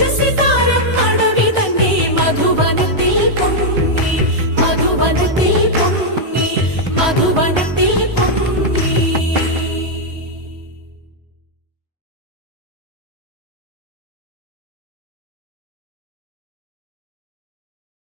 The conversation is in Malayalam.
Just